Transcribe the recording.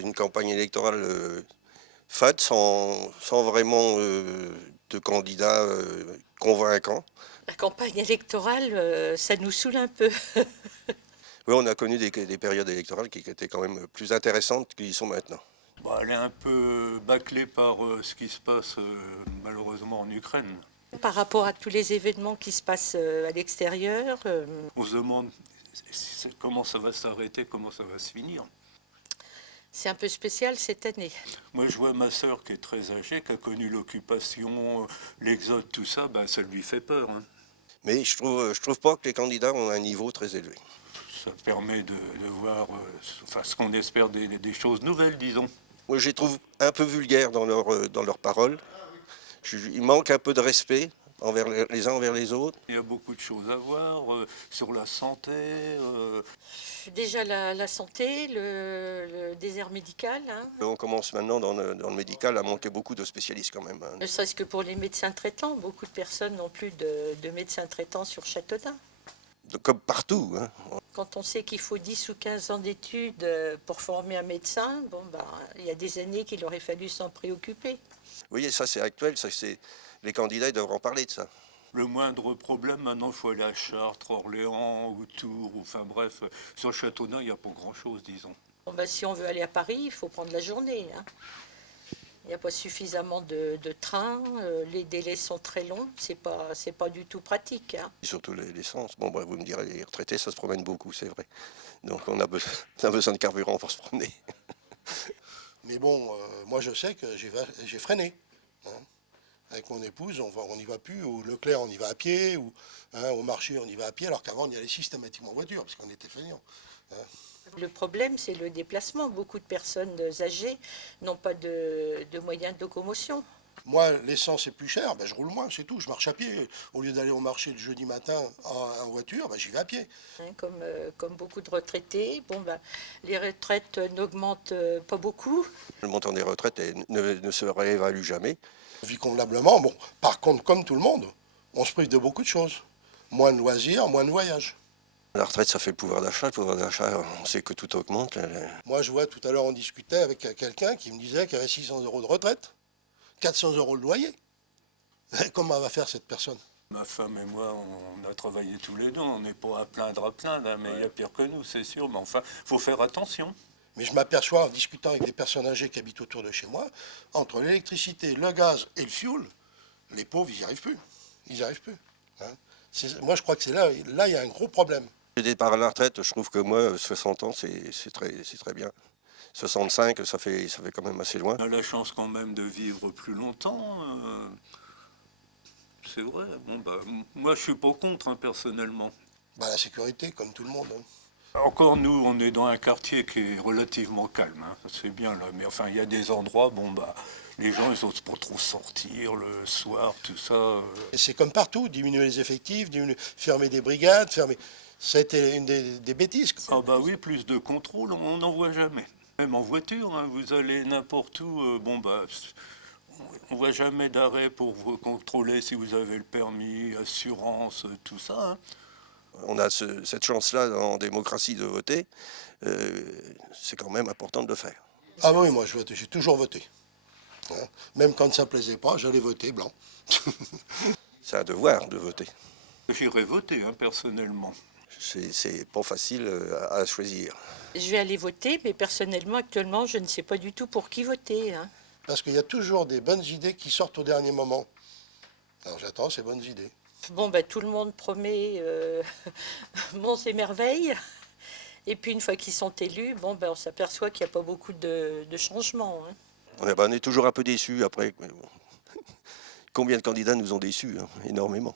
Une campagne électorale fade sans vraiment de candidat convaincant. La campagne électorale, ça nous saoule un peu. Oui, on a connu des périodes électorales qui étaient quand même plus intéressantes qu'ils sont maintenant. Bah, elle est un peu bâclée par ce qui se passe malheureusement en Ukraine. Par rapport à tous les événements qui se passent à l'extérieur, On se demande comment ça va s'arrêter, comment ça va se finir. c'est un peu spécial cette année. Moi, je vois ma sœur qui est très âgée, qui a connu l'occupation, l'exode, tout ça, bah, ça lui fait peur, hein. Mais je trouve pas que les candidats ont un niveau très élevé. Ça permet de voir enfin, ce qu'on espère des choses nouvelles, disons. Moi, je les trouve un peu vulgaires dans leurs paroles. Il manque un peu de respect envers les uns envers les autres. Il y a beaucoup de choses à voir sur la santé. Déjà la santé, le désert médical, hein. On commence maintenant dans le médical à manquer beaucoup de spécialistes quand même, hein. Ne serait-ce que pour les médecins traitants, beaucoup de personnes n'ont plus de médecins traitants sur Châteaudun. Comme partout, hein. Quand on sait qu'il faut 10 ou 15 ans d'études pour former un médecin, bon, bah, il y a des années qu'il aurait fallu s'en préoccuper. Vous voyez, ça c'est actuel, les candidats ils devraient en parler de ça. Le moindre problème, maintenant, il faut aller à Chartres, Orléans ou Tours, ou, enfin bref, sur Châteaudun, il n'y a pas grand-chose, disons. Bon, bah, si on veut aller à Paris, il faut prendre la journée, hein. Il n'y a pas suffisamment de trains, les délais sont très longs, c'est pas du tout pratique, hein. Et surtout l'essence. Bon, bah, vous me direz, les retraités, ça se promène beaucoup, c'est vrai. Donc on a besoin de carburant pour se promener. Mais bon, moi je sais que j'ai freiné, hein. Avec mon épouse, on n'y va plus. Au Leclerc, on y va à pied. Ou hein, au marché, on y va à pied. Alors qu'avant, on y allait systématiquement en voiture, parce qu'on était feignants, hein. Le problème, c'est le déplacement. Beaucoup de personnes âgées n'ont pas de moyens de locomotion. Moi, l'essence est plus cher, ben, je roule moins, c'est tout. Je marche à pied. Au lieu d'aller au marché le jeudi matin en voiture, ben, j'y vais à pied. Hein, comme beaucoup de retraités, bon, ben, les retraites n'augmentent pas beaucoup. Le montant des retraites ne se réévalue jamais. On vit convenablement. Bon, par contre, comme tout le monde, on se prive de beaucoup de choses. Moins de loisirs, moins de voyages. La retraite, ça fait le pouvoir d'achat. Le pouvoir d'achat, on sait que tout augmente. Moi, je vois, tout à l'heure, on discutait avec quelqu'un qui me disait qu'il y avait 600 euros de retraite, 400 euros de loyer. Comment va faire cette personne? Ma femme et moi, on a travaillé tous les deux, on n'est pas à plaindre, hein, mais il y a pire que nous, c'est sûr. Mais enfin, il faut faire attention. Mais je m'aperçois en discutant avec des personnes âgées qui habitent autour de chez moi, entre l'électricité, le gaz et le fioul, les pauvres, ils n'y arrivent plus. Ils n'y arrivent plus, hein. Moi, je crois que c'est là, il y a un gros problème. Le départ à la retraite, je trouve que moi, 60 ans, c'est très bien. 65, ça fait quand même assez loin. On a la chance quand même de vivre plus longtemps. C'est vrai. Bon, bah, moi, je suis pas contre, hein, personnellement. Bah, la sécurité, comme tout le monde, hein. Encore nous, on est dans un quartier qui est relativement calme, hein. C'est bien là. Mais enfin, il y a des endroits, bon bah, les gens ils osent pas trop sortir le soir, tout ça. Et c'est comme partout, diminuer les effectifs, fermer des brigades, fermer. Ça a été une des bêtises. Ah bah oui, plus de contrôle, on n'en voit jamais. Même en voiture, hein, vous allez n'importe où, bon bah, on voit jamais d'arrêt pour vous contrôler si vous avez le permis, assurance, tout ça, hein. On a cette chance-là en démocratie de voter. C'est quand même important de le faire. Ah oui, moi, j'ai toujours voté, hein. Même quand ça ne plaisait pas, j'allais voter blanc. C'est un devoir de voter. J'irai voter, hein, personnellement. C'est pas facile à choisir. Je vais aller voter, mais personnellement, actuellement, je ne sais pas du tout pour qui voter, hein. Parce qu'il y a toujours des bonnes idées qui sortent au dernier moment. Alors j'attends ces bonnes idées. Bon, ben, tout le monde promet monts et merveilles. Et puis, une fois qu'ils sont élus, bon, ben, on s'aperçoit qu'il n'y a pas beaucoup de changements, hein. On est toujours un peu déçus après. Mais bon. Combien de candidats nous ont déçus, hein? Énormément.